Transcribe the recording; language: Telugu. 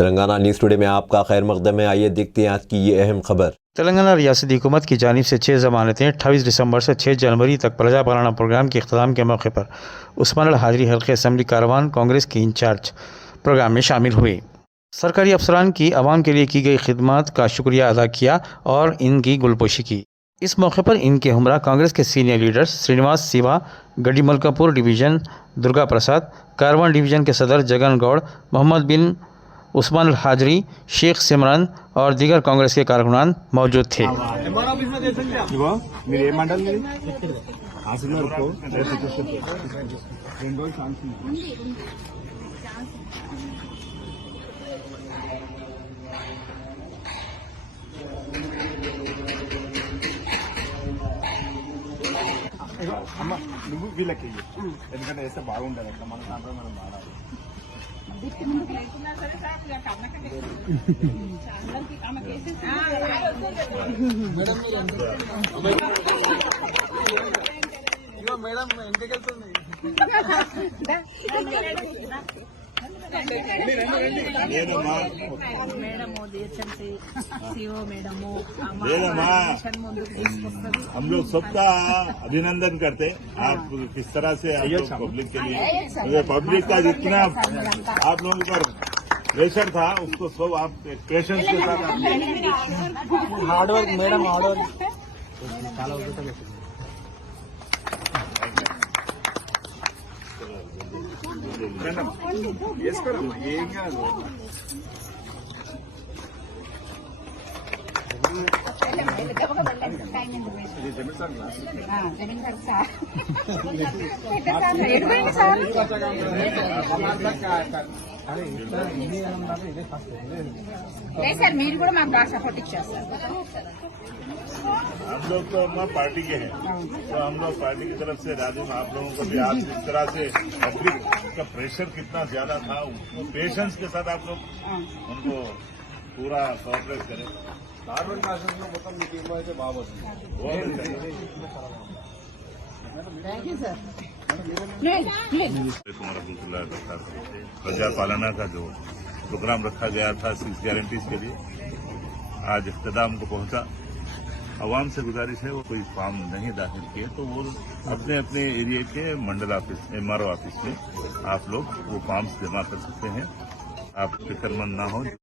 तेलंगाना न्यूज़ टुडे में आपका खैर मकदम है। आइए देखते हैं आज की ये अहम खबर। तेलंगाना रियासती हुकूमत की जानिब से 6 ज़मानतें 28 दिसंबर से 6 जनवरी तक प्रजा पालना प्रोग्राम के अख्ताम के मौके पर उस्मान हाजरी हल्के असम्बली कारवान कांग्रेस की इंचार्ज प्रोग्राम में शामिल हुए। सरकारी अफसरान की आवाम के लिए की गई खिदमत का शुक्रिया अदा किया और इनकी गुलपोशी की। इस मौके पर इनके हमरा कांग्रेस के सीनियर लीडर्स श्रीनिवास सिवा, गड्डी मलकापुर डिवीज़न दुर्गा प्रसाद, कारवान डिवीज़न के सदर जगन गौड़, मोहम्मद बिन उस्मान हाजरी, शेख सिमरन और दीगर कांग्रेस के कारकुनान मौजूद थे। అమ్మ నువ్వు వీళ్ళకి ఎందుకంటే వేస్తే బాగుంటుంది అట్లా మన దాంట్లో మనం వాడాలి. మేడం ఎంతకి వెళ్తుంది हम लोग सबका अभिनंदन करते। आप किस तरह से आप लोग पब्लिक के लिए पब्लिक का जितना आप लोगों पर प्रेशर था उसको सब आप पेशेंस के साथ hard work madam hard work చాలా వేసుకోరమ్మా ఏం కాదు. సార్ మీరు కూడా మాకు బాగా సపోర్ట్ ఇచ్చారు సార్. हम लोग तो हम पार्टी के हैं तो हम लोग पार्टी की तरफ से राजू आप लोगों को भी आप इस तरह से पब्लिक का प्रेशर कितना ज्यादा था उसको पेशेंस के साथ आप लोग उनको पूरा कोऑपरेट करें. గవర్నమెంట్ క్లాసెస్ లో మొత్తం మీకు ఏమైతే బాగుంటుంది. प्रजा पालना का जो प्रोग्राम रखा गया था 6 गारंटीज के लिए आज इख्तिताम को पहुंचा. आवाम से गुजारिश है वो कोई फॉर्म नहीं दाखिल किए तो वो अपने अपने एरिया के मंडल ऑफिस MRO ऑफिस में आप लोग वो फॉर्म्स जमा कर सकते हैं. आप फिक्रमंद ना हो.